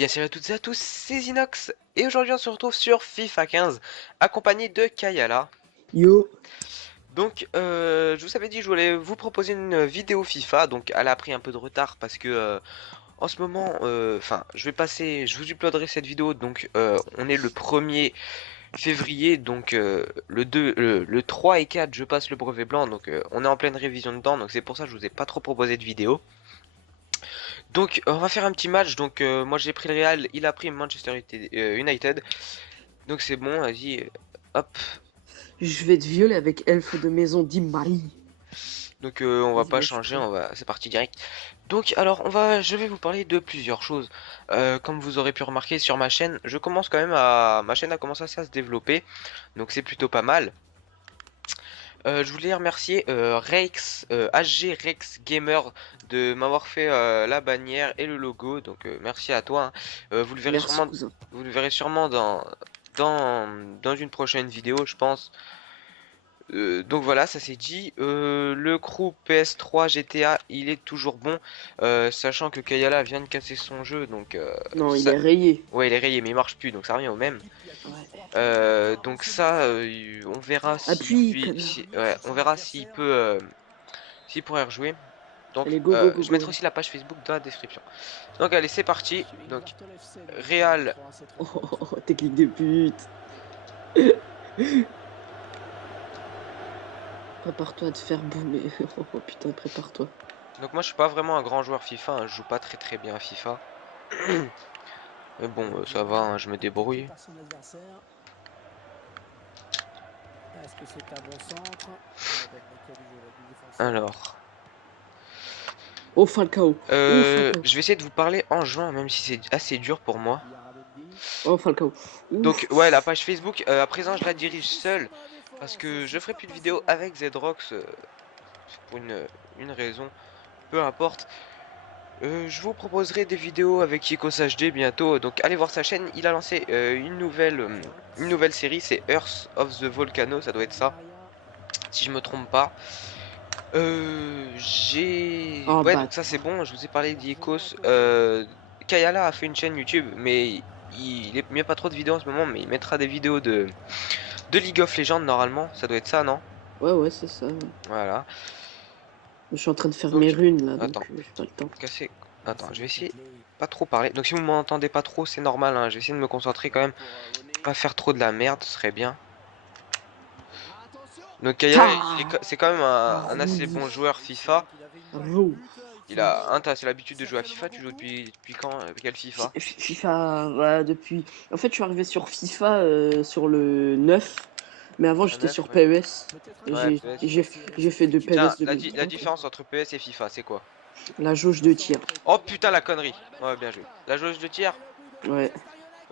Eh bien salut à toutes et à tous, c'est Zinox et aujourd'hui on se retrouve sur FIFA 15 accompagné de Kayala. Yo, Donc je vous avais dit je voulais vous proposer une vidéo FIFA, donc elle a pris un peu de retard parce que en ce moment, enfin je vous uploaderai cette vidéo, donc on est le 1er février, donc le 3 et 4 je passe le brevet blanc, donc on est en pleine révision dedans, donc c'est pour ça que je vous ai pas trop proposé de vidéo. Donc on va faire un petit match, donc moi j'ai pris le Real, il a pris Manchester United. Donc c'est bon, vas-y, hop. je vais te violer avec elfe de maison dit Marie. Donc on va Vas-y, pas moi je suis changer, prêt. on va, c'est parti direct. Donc alors je vais vous parler de plusieurs choses. Comme vous aurez pu remarquer sur ma chaîne, ma chaîne a commencé à se développer, donc c'est plutôt pas mal. Je voulais remercier Rex, HG Rex Gamer de m'avoir fait la bannière et le logo, donc merci à toi, hein. Merci cousin. Vous le verrez sûrement dans, dans une prochaine vidéo, je pense. Donc voilà, ça c'est dit. Le crew PS3 GTA, il est toujours bon, sachant que Kayala vient de casser son jeu, donc Non, il ça, est rayé. ouais, il est rayé, mais il marche plus, donc ça revient au même. Ouais. Donc ça, on verra Appuie, connard. ouais, on verra s'il pourrait rejouer. Donc, Allez, go, go, go, je mettrai go. aussi la page Facebook dans la description. Donc allez, c'est parti. Donc Real. Oh, oh, oh, oh, technique de pute. Prépare-toi à te faire boumer. Oh, oh, putain, prépare-toi. Donc moi je suis pas vraiment un grand joueur FIFA, hein, je joue pas très bien à FIFA. Mais bon, ça va, hein, je me débrouille. Alors, Oh, Falcao. Oh, Falcao. je vais essayer de vous parler en juin, même si c'est assez dur pour moi. Oh, Falcao. Donc ouais, Ouf. la page Facebook, à présent je la dirige seul parce que je ferai plus de vidéos avec Zedrox pour une raison, peu importe. Je vous proposerai des vidéos avec Icos HD bientôt, donc allez voir sa chaîne. Il a lancé une nouvelle série, c'est Earth of the Volcano, ça doit être ça, si je me trompe pas. Oh, Ouais, donc ça bâtard. c'est bon, je vous ai parlé d'Icos. Kayala a fait une chaîne YouTube, mais il met pas trop de vidéos en ce moment, mais il mettra des vidéos de League of Legends normalement, ça doit être ça, non? Ouais, ouais, c'est ça. Ouais. Voilà. Je suis en train de faire mes Donc, runes là, donc attends, j'ai pas le temps. casser. Attends, je vais essayer pas trop parler. Donc si vous m'entendez pas trop, c'est normal, hein. Je vais essayer de me concentrer quand même. Pas faire trop de la merde, ce serait bien. Donc Kayala, Ta c'est quand même un assez roue. bon joueur FIFA. Roue. T'as assez l'habitude de jouer à FIFA, tu joues depuis quand? Quel FIFA? FIFA, voilà, depuis. En fait, je suis arrivé sur FIFA sur le 9, mais avant Un j'étais 9, sur ouais. PES. Et Ouais, j'ai PS. j'ai j'ai fait de Putain, PES la 2003, quoi. différence entre PS et FIFA, c'est quoi? La jauge de tir. Oh putain, la connerie. Ouais, bien joué. La jauge de tir? Ouais.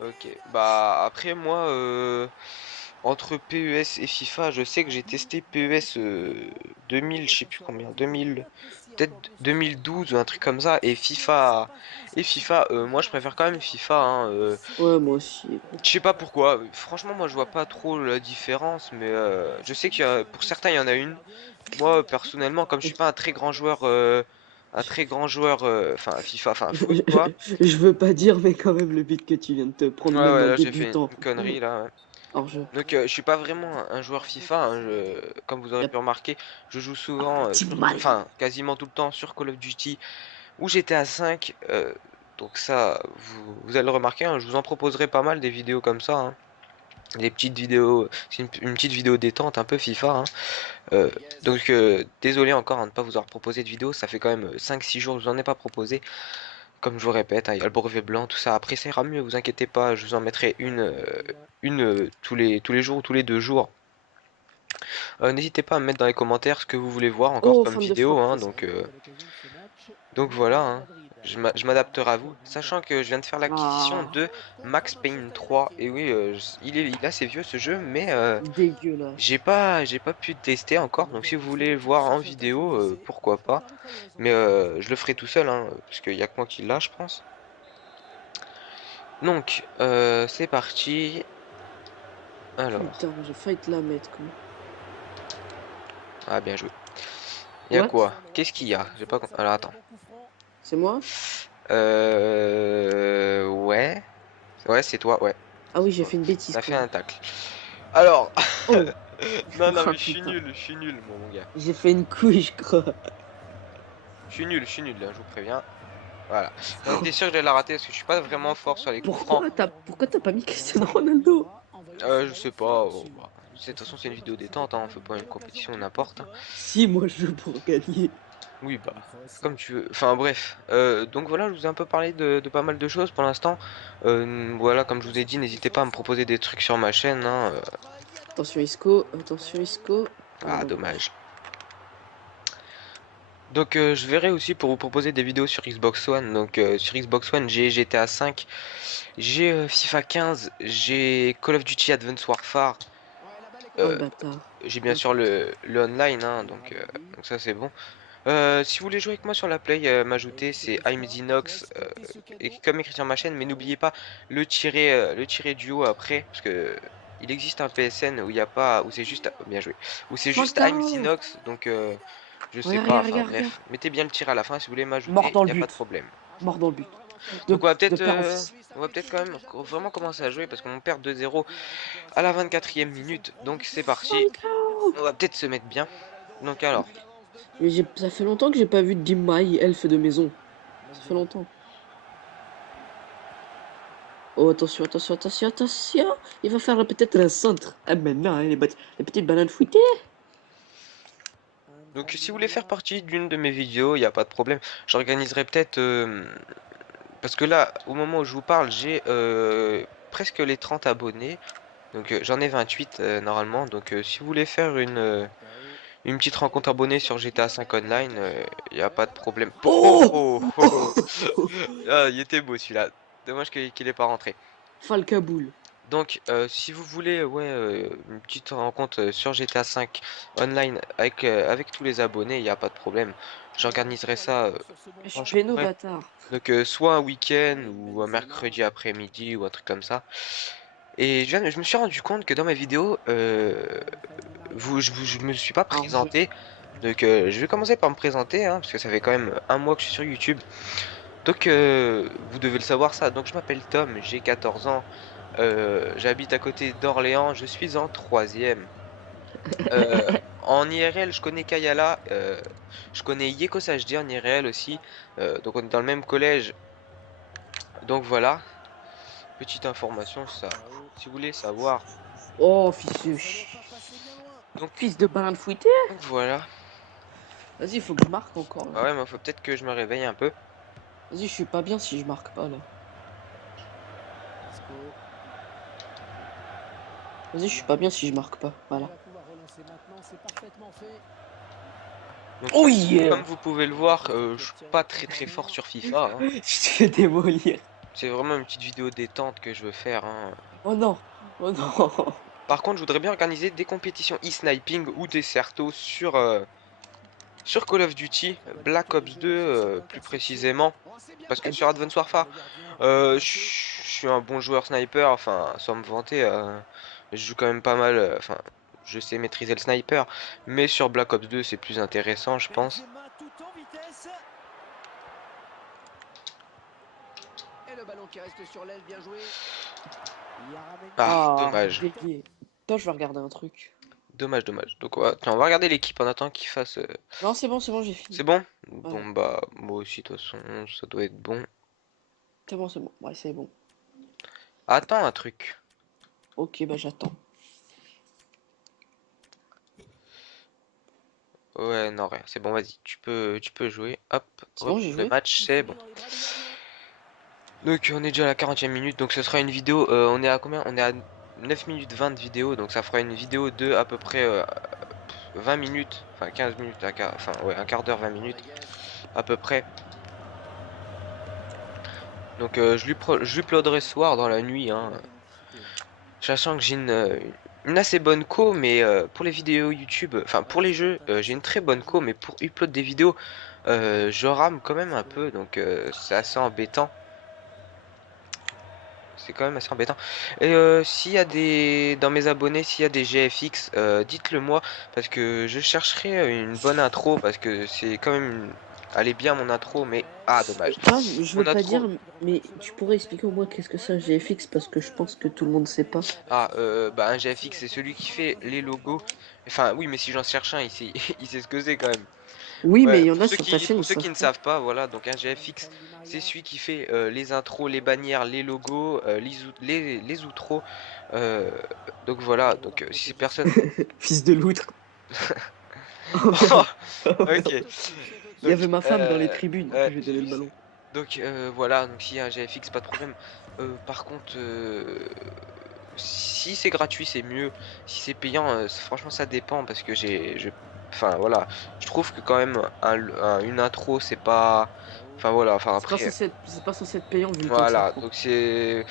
Ok. Bah après moi, entre PES et FIFA, je sais que j'ai testé PES 2000, je sais plus combien, 2000, peut-être 2012 ou un truc comme ça, et FIFA, moi je préfère quand même FIFA, hein, Ouais, moi aussi, gros. je sais pas pourquoi. Franchement, moi je vois pas trop la différence, mais je sais pour certains il y en a une. Moi personnellement, comme je suis pas un très grand joueur, enfin FIFA, enfin foot quoi. Je veux pas dire, mais quand même, le but que tu viens de te Ouais, prendre même ouais, en là j'ai fait débutant. une connerie là, ouais. Hors jeu. Donc je suis pas vraiment un joueur FIFA, hein, comme vous aurez Yep. pu remarquer, je joue Ah, souvent, Team Marie. enfin quasiment tout le temps sur Call of Duty ou GTA 5. Donc ça, vous allez le remarquer, hein, je vous en proposerai pas mal des vidéos comme ça, hein. Des petites vidéos, c'est une petite vidéo détente, un peu FIFA, hein. Euh, donc désolé encore, hein, de ne pas vous avoir proposé de vidéo, ça fait quand même 5-6 jours que je vous en ai pas proposé. Comme je vous répète, hein, il y a le brevet blanc, tout ça. Après, ça ira mieux, vous inquiétez pas. Je vous en mettrai une tous les jours ou tous les 2 jours. N'hésitez pas à me mettre dans les commentaires ce que vous voulez voir encore Oh, comme fan de vidéo, frappe. hein, donc voilà, hein. Je m'adapterai à vous. Sachant que je viens de faire l'acquisition Ah, de Max Payne 3. Et oui, il est assez vieux ce jeu, mais dégueulasse. j'ai pas pu le tester encore. Donc si vous voulez le voir en vidéo, pourquoi pas. Mais je le ferai tout seul, hein, parce qu'il y a que moi qui l'a, je pense. Donc, c'est parti. Alors, Putain, j'ai failli te la mettre, quoi. bien joué. Il y a What? quoi? Qu'est-ce qu'il y a? J'ai pas. Alors attends. C'est moi? Ouais. Ouais, c'est toi, ouais. Ah oui, j'ai Ouais. fait une On bêtise a quand fait même. un tacle. Alors, Oh! non, non, Ah mais putain. je suis nul, mon gars. J'ai fait une couille, je crois. Je suis nul, là, je vous préviens. Voilà. J'en étais sûr que j'allais la rater parce que je suis pas vraiment fort sur les coups francs. Pourquoi t'as pas mis Cristiano Ronaldo? Je sais pas. Oh, bah, de toute façon, c'est une vidéo détente, hein, on fait pas une compétition n'importe, hein. Si, moi je joue pour gagner. Oui, bah, comme tu veux. Enfin, bref. Donc voilà, je vous ai un peu parlé de pas mal de choses pour l'instant. Voilà, comme je vous ai dit, n'hésitez pas à me proposer des trucs sur ma chaîne, hein. Attention Isco, attention Isco. Oh Ah, non. dommage. Donc je verrai aussi pour vous proposer des vidéos sur Xbox One. Donc sur Xbox One, j'ai GTA 5, j'ai FIFA 15, j'ai Call of Duty Advanced Warfare, Oh le euh, bâtard. j'ai bien Ouais. sûr le online, hein, donc ça c'est bon. Si vous voulez jouer avec moi sur la Play, m'ajouter, c'est ImZinox, et comme écrit sur ma chaîne, mais n'oubliez pas le tiret du haut après, parce que il existe un PSN où il y a pas, où c'est juste, bien joué, où c'est juste Falcao! ImZinox, donc je sais Regarde, pas, regarde, enfin regarde, regarde. bref, mettez bien le tir à la fin si vous voulez Mort m'ajouter, dans il le y a pas de but. problème. Mort dans le but. Donc De père en fils. on va peut-être quand même vraiment commencer à jouer parce qu'on perd 2-0 à la 24e minute, donc c'est parti, Falcao! on va peut-être se mettre bien. Donc alors. Mais ça fait longtemps que j'ai pas vu de Dimai, elfe de maison. Ça fait longtemps. Oh, attention, attention, attention, attention! Il va faire peut-être un centre. Ah, mais non, hein, les petites bananes fouettées. Donc si vous voulez faire partie d'une de mes vidéos, il n'y a pas de problème. J'organiserai peut-être... parce que là, au moment où je vous parle, j'ai presque les 30 abonnés. Donc j'en ai 28 normalement. Donc si vous voulez faire une petite rencontre abonnée sur GTA 5 Online, il n'y a pas de problème. Oh, Oh! oh, oh, oh. Ah, il était beau celui-là. Dommage qu'il n'est pas rentré. Falcaboule. Donc, si vous voulez, ouais, une petite rencontre sur GTA 5 online avec tous les abonnés, il n'y a pas de problème. J'organiserai ça Je suis quand je péno, pourrai. bâtard. Donc, soit un week-end ou un mercredi après-midi ou un truc comme ça. Et je me suis rendu compte que dans ma vidéo, je me suis pas Ah ouais. présenté. Donc, je vais commencer par me présenter, hein, parce que ça fait quand même un mois que je suis sur YouTube. Donc, vous devez le savoir ça. Donc, je m'appelle Tom, j'ai 14 ans. J'habite à côté d'Orléans, je suis en troisième. En IRL, je connais Kayala, je connais Yeko HD en IRL aussi, donc on est dans le même collège. Donc voilà, petite information, ça, si vous voulez savoir. Oh, Donc, fils de banane fouettée. donc voilà. Vas-y, il faut que je marque encore là. Ah ouais, mais faut peut-être que je me réveille un peu. Vas-y, je suis pas bien si je marque pas là. Vas-y, je suis pas bien si je marque pas. Voilà. Donc, Oh yeah! comme vous pouvez le voir, je suis pas très fort sur FIFA, hein. Je te fais démolir. C'est vraiment une petite vidéo détente que je veux faire, hein. Oh non! Oh non! Par contre, je voudrais bien organiser des compétitions e-sniping ou des certos sur Call of Duty, Black Ops 2 plus précisément, parce que sur Advanced Warfare, je suis un bon joueur sniper, enfin sans me vanter, je joue quand même pas mal, enfin je sais maîtriser le sniper, mais sur Black Ops 2 c'est plus intéressant je pense. Ah, Ah, dommage, BG. Attends, je vais regarder un truc. dommage. Donc tiens, on va regarder l'équipe en attendant qu'il fasse... Non, c'est bon, j'ai fini. C'est bon? Ouais, Bon bah moi aussi de toute façon ça doit être bon. c'est bon, c'est bon. Ouais, c'est bon. Attends un truc. Ok, bah j'attends. Ouais, non, rien. C'est bon, vas-y. Tu peux jouer. Hop, C'est hop. bon, j'ai Le joué? match, c'est bon. Donc, on est déjà à la 40e minute. Donc, ce sera une vidéo. On est à combien? On est à 9 minutes 20 de vidéo. Donc, ça fera une vidéo de à peu près 20 minutes. Enfin, 15 minutes. Enfin, ouais, un quart d'heure, 20 minutes. À peu près. Donc, je lui uploaderai ce soir dans la nuit, hein. Sachant que j'ai une assez bonne co, mais pour les vidéos YouTube, enfin pour les jeux, j'ai une très bonne co, mais pour upload des vidéos, je rame quand même un peu, donc c'est assez embêtant. C'est quand même assez embêtant. Et s'il y a dans mes abonnés, s'il y a des GFX, dites-le moi, parce que je chercherai une bonne intro, parce que c'est quand même Elle est bien mon intro, mais ah dommage. Ah, je veux Mon pas intro, dire, mais tu pourrais expliquer au moins qu'est-ce que c'est un GFX parce que je pense que tout le monde sait pas. ah bah un GFX c'est celui qui fait les logos. Enfin oui, mais si j'en cherche un, il sait, il sait ce que c'est quand même. Oui, mais Ouais, il y en a sur ta chaîne, pour ils ceux qui savent ne pas. savent pas, voilà, donc un GFX, c'est celui qui fait les intros, les bannières, les logos, les outros. euh, donc voilà, donc si ces personnes. Fils de loutre. Oh merde. Oh Ok. merde. Il y Donc, avait ma femme dans les tribunes, ouais. je lui ai donné le ballon. Donc voilà, donc s'il y a un GFX, pas de problème. Par contre, si c'est gratuit, c'est mieux. Si c'est payant, franchement, ça dépend parce que enfin voilà, je trouve que quand même une intro, c'est pas, enfin voilà, enfin après, C'est pas censé être payant vu le temps que ça voilà, prend. donc c'est,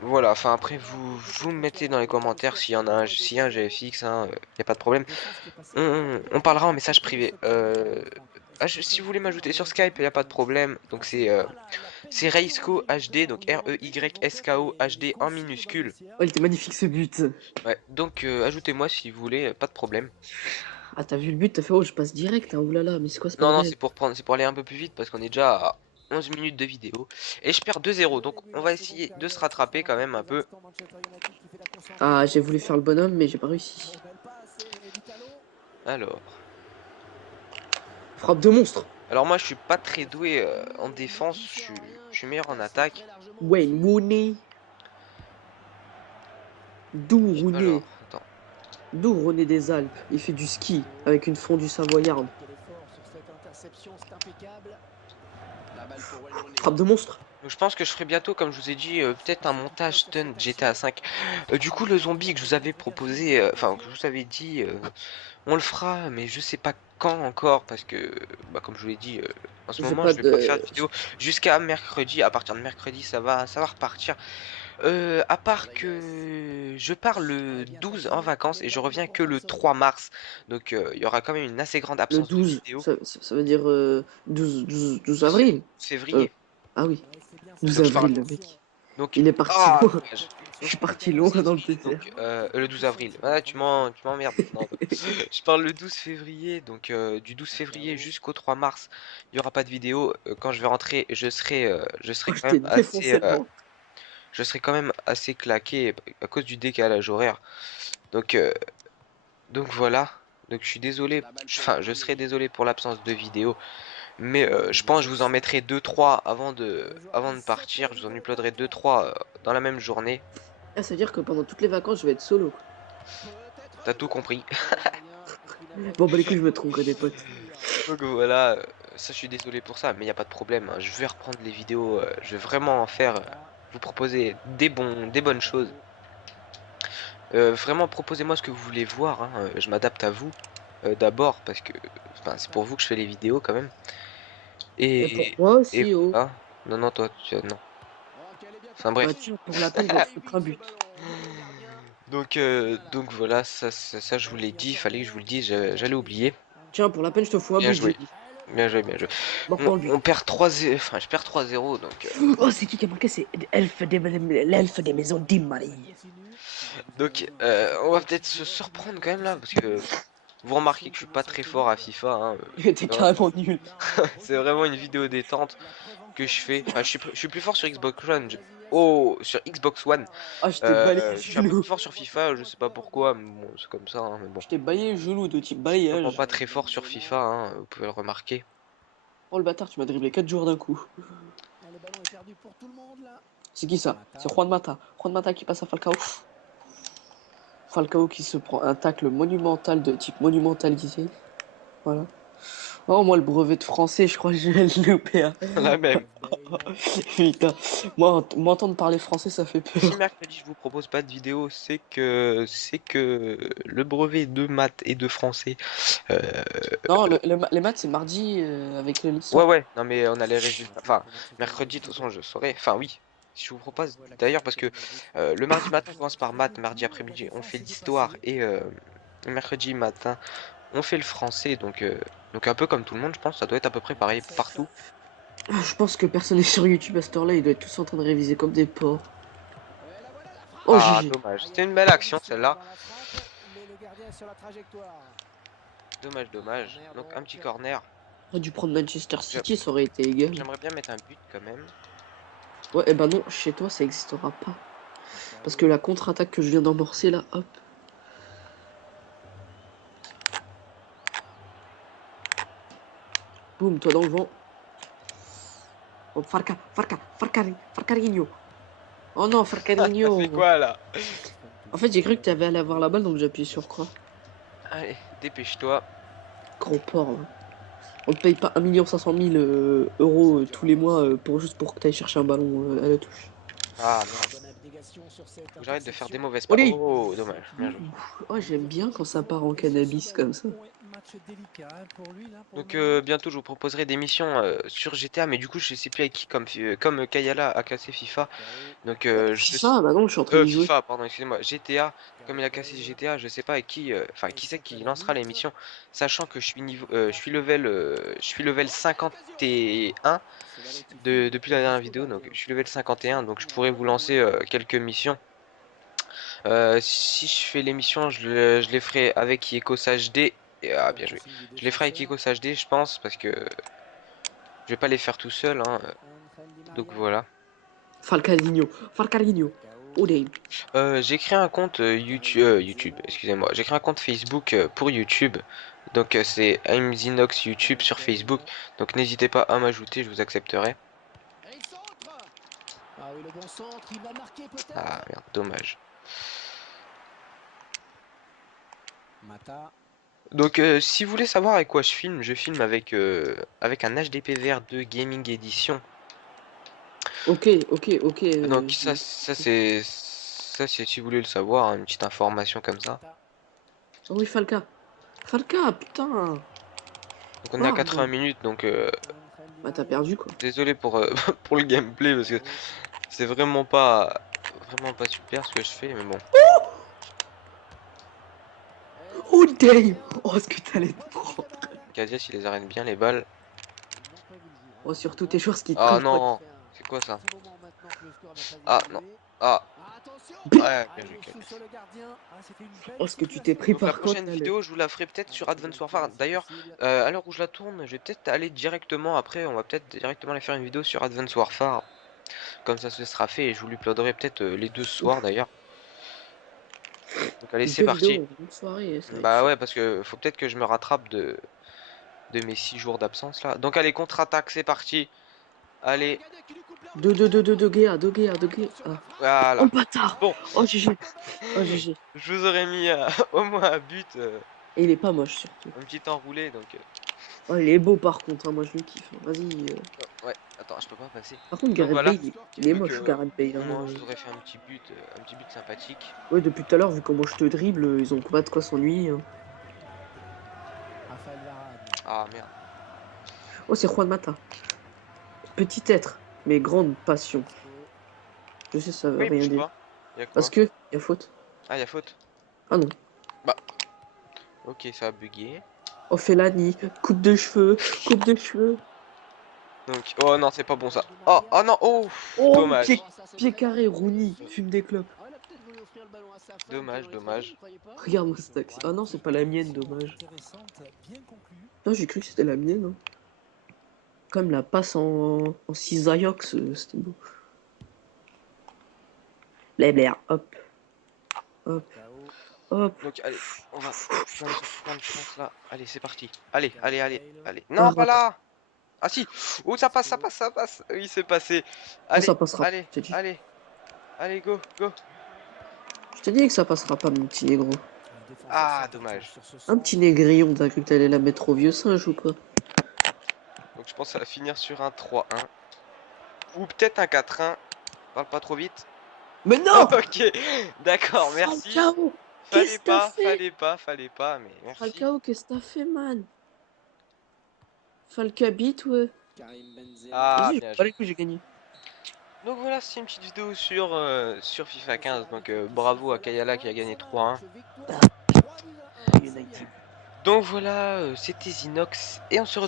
voilà, enfin après vous me mettez dans les commentaires s'il y en a s'il y a un GFX, hein, y a pas de problème. On parlera en message privé. Si vous voulez m'ajouter sur Skype, y a pas de problème. Donc c'est Reisco HD, donc REYSKO HD en minuscule. Oh, il était magnifique ce but. Ouais, donc ajoutez-moi si vous voulez, pas de problème. Ah, t'as vu le but, t'as fait, oh, je passe direct, hein, oulala, mais c'est quoi ce Non, non, bordel? c'est pour aller un peu plus vite parce qu'on est déjà à 11 minutes de vidéo. Et je perds 2-0, donc on va essayer de se rattraper quand même un peu. Ah, j'ai voulu faire le bonhomme, mais j'ai pas réussi. Alors, Frappe de monstre. alors moi je suis pas très doué en défense, je suis meilleur en attaque. Wayne Rooney. D'où Rooney? Alors, attends. D'où René des Alpes? Il fait du ski avec une fondue savoyarde. Frappe de monstre. Donc je pense que je ferai bientôt, comme je vous ai dit, peut-être un montage stun GTA 5. Du coup, le zombie que je vous avais proposé, enfin que je vous avais dit, on le fera, mais je sais pas quand encore, parce que, bah, comme je vous l'ai dit, en ce J'ai moment, pas je vais pas faire de. de vidéo jusqu'à mercredi. À partir de mercredi, ça va repartir. À part que je pars le 12 en vacances et je reviens que le 3 mars. Donc il y aura quand même une assez grande Le absence de 12, vidéos. ça veut dire 12 12 avril. Euh, février. ah oui, 12 Donc je pars. avril, le mec. Donc, Il est parti ah, loin. dommage. Je Donc, suis je pars parti le loin 12 dans le février, désert. donc le 12 avril. Voilà, tu m'emmerdes maintenant. Je pars le 12 février, donc du 12 février jusqu'au 3 mars, il n'y aura pas de vidéo. Quand je vais rentrer, je serai Oh, je quand même t'ai défoncé le ventre. je serai quand même assez claqué à cause du décalage horaire. Donc, voilà. Donc je suis désolé, enfin je serai désolé pour l'absence de vidéo, mais je pense que je vous en mettrai deux trois avant de partir. Je vous en uploaderai deux trois dans la même journée. Ah, ça veut dire que pendant toutes les vacances, je vais être solo. T'as tout compris. Bon, bah, les couilles, je me tromperai des potes. Donc voilà, ça je suis désolé pour ça, mais il n'y a pas de problème, hein. Je vais reprendre les vidéos, je vais vraiment en faire, vous proposer des bonnes choses. Vraiment proposez-moi ce que vous voulez voir, hein, je m'adapte à vous d'abord parce que enfin, c'est pour vous que je fais les vidéos quand même. Et pour Et, toi et aussi, oh. voilà. Non, non, toi, non. Enfin Bah, bref. tiens, pour la peine, je vais te foutre un but. Donc voilà, ça je vous l'ai dit, il fallait que je vous le dise, j'allais oublier. Tiens, pour la peine, je te fous un Bien but, j'ai joué, dit. bien joué, bien joué. Marque-moi un but. On perd 3-0, enfin je perds 3-0, donc Oh, c'est qui a marqué? C'est l'elfe des maisons d'Imari. on va peut-être se surprendre quand même là, parce que vous remarquez que je suis pas très fort à FIFA, hein, T'es voilà. carrément nul. C'est vraiment une vidéo détente que je fais. Enfin, je suis plus fort sur Xbox One. Oh, sur Xbox One. Ah, je t'ai balayé le Je suis un peu genou. plus fort sur FIFA, je sais pas pourquoi, mais bon, c'est comme ça, hein, mais bon. Je t'ai balayé le genou de type Je suis vraiment balayage. pas très fort sur FIFA, hein, vous pouvez le remarquer. Oh, le bâtard, tu m'as dribblé 4 jours d'un coup. C'est qui ça? C'est Juan Mata. Juan Mata qui passe à Falcao. Falcao qui se prend un tacle monumental de type monumentalisé. Voilà. Oh, moi, le brevet de français, je crois que je vais le louper, hein. La même. Putain. Moi, m'entendre parler français, ça fait Si peur. mercredi je vous propose pas de vidéo, c'est que le brevet de maths et de français. euh, Non, les maths, c'est mardi avec Ouais, l'histoire. ouais, non, mais on a les résultats. Enfin, mercredi, de toute façon, je saurai. Enfin, oui, si je vous propose, d'ailleurs, parce que le mardi matin, on commence par maths, mardi après-midi, on fait l'histoire, et le mercredi matin, on fait le français. Donc un peu comme tout le monde, je pense, ça doit être à peu près pareil partout. Je pense que personne n'est sur YouTube à cette heure-là, ils doivent être tous en train de réviser comme des porcs. Oh, Ah, GG. dommage. C'était une belle action, celle-là. Dommage, dommage. Donc, un petit corner. J'aurais dû prendre Manchester J'a- City, ça aurait été égal. J'aimerais bien mettre un but quand même. Ouais, et ben non, chez toi, ça existera pas. Parce que la contre-attaque que je viens d'amorcer là, hop. Boum, toi dans le vent. Oh, Farcarinho. Oh non, T'as fait Farcarinho. quoi là? En fait, j'ai cru que t'avais allé avoir la balle, donc j'ai appuyé sur croix. Allez, dépêche-toi. Gros porc, là. On te paye pas 1 500 000 euros tous les mois juste pour que t'ailles chercher un ballon à la touche. Ah merde. Faut que j'arrête de faire des mauvaises pas. Allez! Oh, dommage. Bien joué. Oh, j'aime bien quand ça part en cannabis comme ça. Donc bientôt je vous proposerai des missions sur GTA, mais du coup je sais plus avec qui, comme Kayala a cassé FIFA. Donc FIFA, bah non, je suis en train d'y jouer. FIFA, pardon, excusez-moi, GTA, comme il a cassé GTA, je sais pas avec qui, enfin qui c'est qui lancera l'émission, sachant que je suis level 51 depuis la dernière vidéo, donc je suis level 51, donc je pourrais vous lancer quelques missions. Si je fais l'émission, je les ferai avec Ecos HD. Et, ah, bien joué. Je les ferai avec Ecos HD, je pense, parce que je vais pas les faire tout seul, hein. Donc voilà. Falcarinho. Odein. J'ai créé un compte YouTube, excusez-moi. J'ai créé un compte Facebook pour YouTube. Donc c'est ImZinox YouTube sur Facebook. Donc n'hésitez pas à m'ajouter, je vous accepterai. Ah merde, dommage. Donc si vous voulez savoir avec quoi je filme avec un HDPVR 2 Gaming Edition. Ok, ok. Donc ça c'est si vous voulez le savoir, hein, une petite information comme ça. Ah oui, Falca. Falca, putain. Donc on est à Merde. 80 minutes, donc Bah t'as perdu quoi. désolé pour pour le gameplay parce que c'est vraiment pas super ce que je fais, mais bon. Oh damn. Oh, ce que t'allais te prendre. Cadias il les arrête bien les balles. Oh, surtout tes joueurs, ce qui te Ah prennent pas. non, c'est quoi ça? Ah non, ah ouais, bien joué Cadias. Oh, ce que tu t'es pris Donc la par contre prochaine là. vidéo je vous la ferai peut-être sur Advance Warfare. D'ailleurs, à l'heure où je la tourne, je vais peut-être aller directement après, on va peut-être directement aller faire une vidéo sur Advance Warfare. Comme ça ce sera fait et je vous uploaderai peut-être les deux ce soir Ouf. d'ailleurs. Donc allez, c'est Deux parti. vidéos en une soirée, ça va être Bah chaud. ouais, parce que faut peut-être que je me rattrape de mes 6 jours d'absence là. Donc allez, contre-attaque, c'est parti. Allez, De Guéa, Ah. Oh voilà. le bâtard! Bon, Oh GG. Oh GG. je vous aurais mis au moins un but, Et il est pas moche surtout. un petit enroulé. Donc Oh, il est beau par contre, hein, moi je le kiffe, hein. Vas-y. ouais, attends, je peux pas passer. Par contre, Donc Gareth voilà. Bale, il est Donc moche, Gareth Bale, hein. moi, je vous aurais fait un petit but sympathique. Ouais, depuis tout à l'heure, vu comment je te dribble, ils ont pas de quoi s'ennuyer, hein. Ah merde. Oh, c'est Juan Mata. Petit être, mais grande passion. Je sais, ça veut Pourquoi il rien bouge dire. pas? Y a Parce quoi? que, y a faute. Ah, y a faute. Ah non. Bah, ok, ça a bugué. Oh, Fellaini, coupe de cheveux. Donc, oh non, c'est pas bon ça. Oh, oh non, oh, Oh, dommage. pied carré, Rooney, fume des clopes. Dommage, dommage. Regarde-moi ce taxi. Ah non, c'est pas la mienne, dommage. Non, j'ai cru que c'était la mienne, hein. Comme la passe en cisailleux, c'était beau. Blair, hop, hop, hop. Donc, allez, on va prendre plein de chance là. Allez, c'est parti. Allez, allez, allez, allez. Ah, Non, pas là. Ah si. Oh, ça passe, ça passe, ça passe. Oui, c'est passé. oh, Allez, ça passera pas, allez, je t'ai dit. allez. Allez, go, go. Je t'ai dit que ça passera pas, mon petit négro. Ah, dommage. Un petit négrillon, t'as cru que t'allais la mettre au vieux singe ou quoi? Donc, je pense que ça va finir sur un 3-1. Ou peut-être un 4-1. Parle pas trop vite. Mais non! Ok, d'accord, merci. Falcao! Qu'est-ce que t'as fait? Fallait pas, mais merci. Falcao, qu'est-ce que t'as fait, man? Falcabit, ouais. Ah, Vas-y, je bien pas joué. les couilles, j'ai gagné. Donc voilà, c'est une petite vidéo sur FIFA 15. Donc bravo à Kayala qui a gagné 3-1. United. Donc voilà, c'était Zinox et on se retrouve.